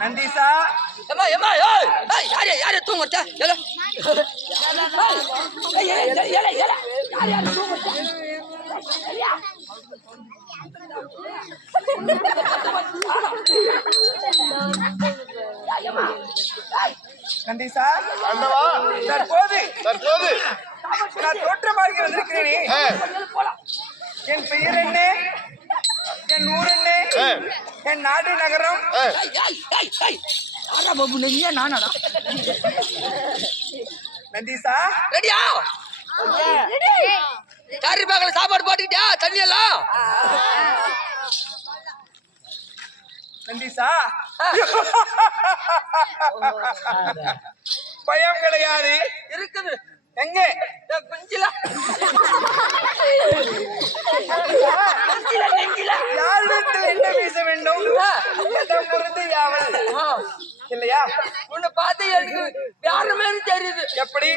நந்தீசா ஏமா ஏமா ஏய் ஏய் யாரே தூங்குறத ஏல ஏய் ஏல யாரே தூங்குறத நந்தீசா அண்ணவா தற்போது நான் தோற்றமாக வந்திருக்கிறேன். என் பெயர் என்ன, என் ஊர் என்ன, என் நாடு நகரம். நந்தீசா ரெடியா? சாரி பாக்கல சாப்பாடு போட்டுக்கிட்டியா? தண்ணி எல்லாம் நந்தீசா பயம் கிடையாது, இருக்குது. எங்க யாரிடத்தில் என்ன பேச வேண்டும், இடம் பொறுத்து யாவல் இல்லையா? உன்னை பார்த்து எனக்கு யாருமே தெரியுது. எப்படி?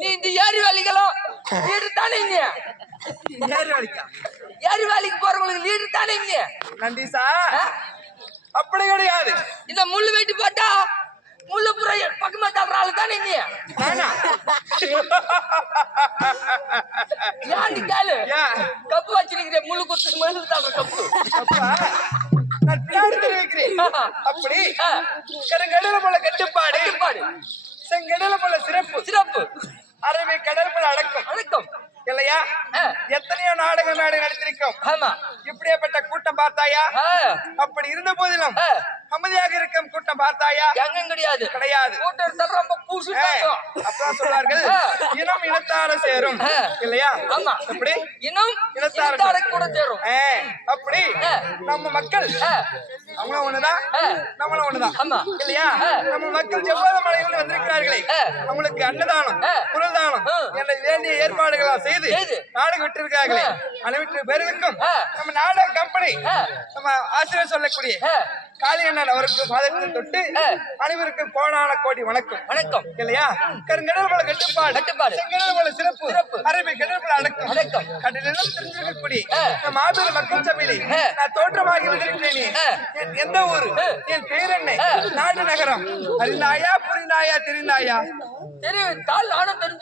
நீ இந்த ஏரி வேலைகளும் லீடர் தானே இங்க? ஏரி வேலைக்கு போறவங்களுக்கு லீடர் தானே இங்க? நந்தீசா அப்படி கிடையாது. இந்த முள்ளு வெட்டி பார்த்தா முள்ளு புற பக்கமா தள்ளுற ஆளு தானே நீ நானா? ஏன்டி கேளு ஏன்? கப்பு வச்சிருக்கிற முள்ளு குத்து மருந்து தள்ளுற கப்பு அப்பா, நான் பின்னாடி தெரிவிக்கிறேன். அப்படி கருங்கடல போல கட்டுப்பாடு, கட்டுப்பாடு, செங்கடல போல சிறப்பு, சிறப்பு, அரபி கடல் போல அடக்கம் வணக்கம். இல்லையா? எத்தனையோ நாடக மேடை நடத்திருக்கோம். ஆமா. இப்படியாப்பட்ட கூட்டம் பார்த்தாயா? அப்படி இருந்த போதிலும் அமைதியாக இருக்கும் கூட்டம் பார்த்தாயா? எங்க கிடையாது, கிடையாது. கூட்டம் ரொம்ப பூசு அப்பதான் சொல்வார்கள், இனம் இனத்தார சேரும் இல்லையா? ஆமா. அப்படி இன்னும் இனத்தார கூட சேரும். அப்படி நம்ம மக்கள் அவங்களும் ஒண்ணுதான், நம்மளும் ஒண்ணுதான். ஆமா. இல்லையா? நம்ம மக்கள் செவ்வாத மலையில் வந்திருக்கிறார்களே, அவங்களுக்கு அன்னதானம், குரல் தானம் என்ற வேண்டிய ஏற்பாடுகளா செய்து நாடகம் விட்டிருக்காங்களே, அனைவற்று பேருக்கும் நம்ம நாடக கம்பெனி நம்ம ஆசிரியர் சொல்லக்கூடிய காளியண்ணன் அவருக்கு பாதத்தில் தொட்டு அனைவருக்கும் கோடான கோடி வணக்கம். வணக்கம். இல்லையா? கருங்கடல் போல கட்டுப்பாடு, கட்டுப்பாடு, செங்கடல் போல சிறப்பு, அரபி கடல் போல அடக்கம், அடக்கம். கடலிலும் தெரிஞ்சிருக்கக்கூடிய நம்ம மாபெரும் மக்கள் சபையிலே நான் தோற்றமாகி வந்திருக்கிறேனே. எந்த ஊரு, என் பேர் என்ன, நாடு நகரம் அறிந்தாயா, புரிந்தாயா, தெரிந்தாயா? தெரியும், நானும் தெரிஞ்சு